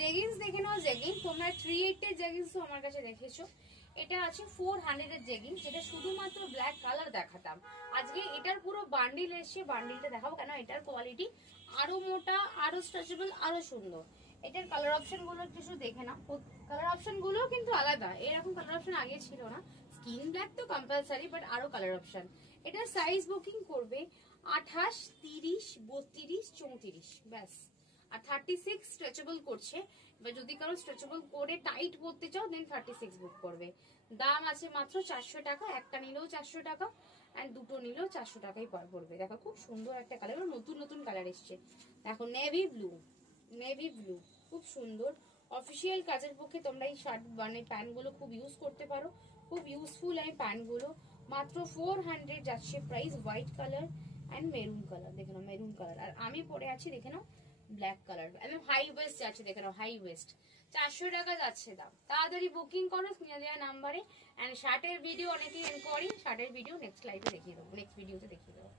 Jeggings দেখে নাও। Jeggings তোমরা 380 এর জেগিংস তো আমার কাছে দেখেছো, এটা আছে 400 এর জেগিংস, যেটা শুধুমাত্র ব্ল্যাক কালার দেখাতাম। আজকে এটার পুরো বান্ডিল এসছে, বান্ডিলটা দেখাবো কেন এটার কোয়ালিটি আরো মোটা, আরো স্ট্রেচেবল, আরো সুন্দর। এটার কালার অপশন গুলো একটু দেখে না, কালার অপশন গুলো কিন্তু আলাদা, এরকম কালার অপশন আগে ছিল না। স্কিন ব্ল্যাক তো কম্পালসারি, বাট আরো কালার অপশন। এটার সাইজ বুকিং করবে 28, 30, 32, 34, ব্যাস। আর 36 স্ট্রেচেবল করছে, বা যদি কারো স্ট্রেচেবল করে টাইট পরতে চাও দেন 36 বুক করবে। দাম আছে মাত্র 400 টাকা, একটা নিলেও 400 টাকা, এন্ড দুটো নিলেও 400 টাকাই পড়বে। দেখো খুব সুন্দর একটা কালার, নতুন নতুন কালার এসছে। দেখো নেভি ব্লু, নেভি ব্লু খুব সুন্দর। অফিসিয়াল কাজের পক্ষে তোমরা এই শার্ট মানে প্যান্ট গুলো খুব ইউজ করতে পারো, খুব ইউজফুল এই প্যান্ট গুলো। মাত্র 400 যাচ্ছে price. White colour and maroon colour, দেখে নাও মেরুন কালার। আর আমি পরে আছি দেখে নাও ব্ল্যাক কালার, একদম হাই ওয়েস্ট যাচ্ছে, দেখে নাও হাই ওয়েস্ট। 400 টাকা যাচ্ছে দাম। তাড়াতাড়ি বুকিং করো স্ক্রিনে দেওয়া নাম্বারে। এন্ড শার্টের ভিডিও অনেকেই এনকোয়ারি, শার্টের ভিডিও নেক্সট লাইভে দেখিয়ে দেবো, নেক্সট ভিডিওতে দেখিয়ে দেবো।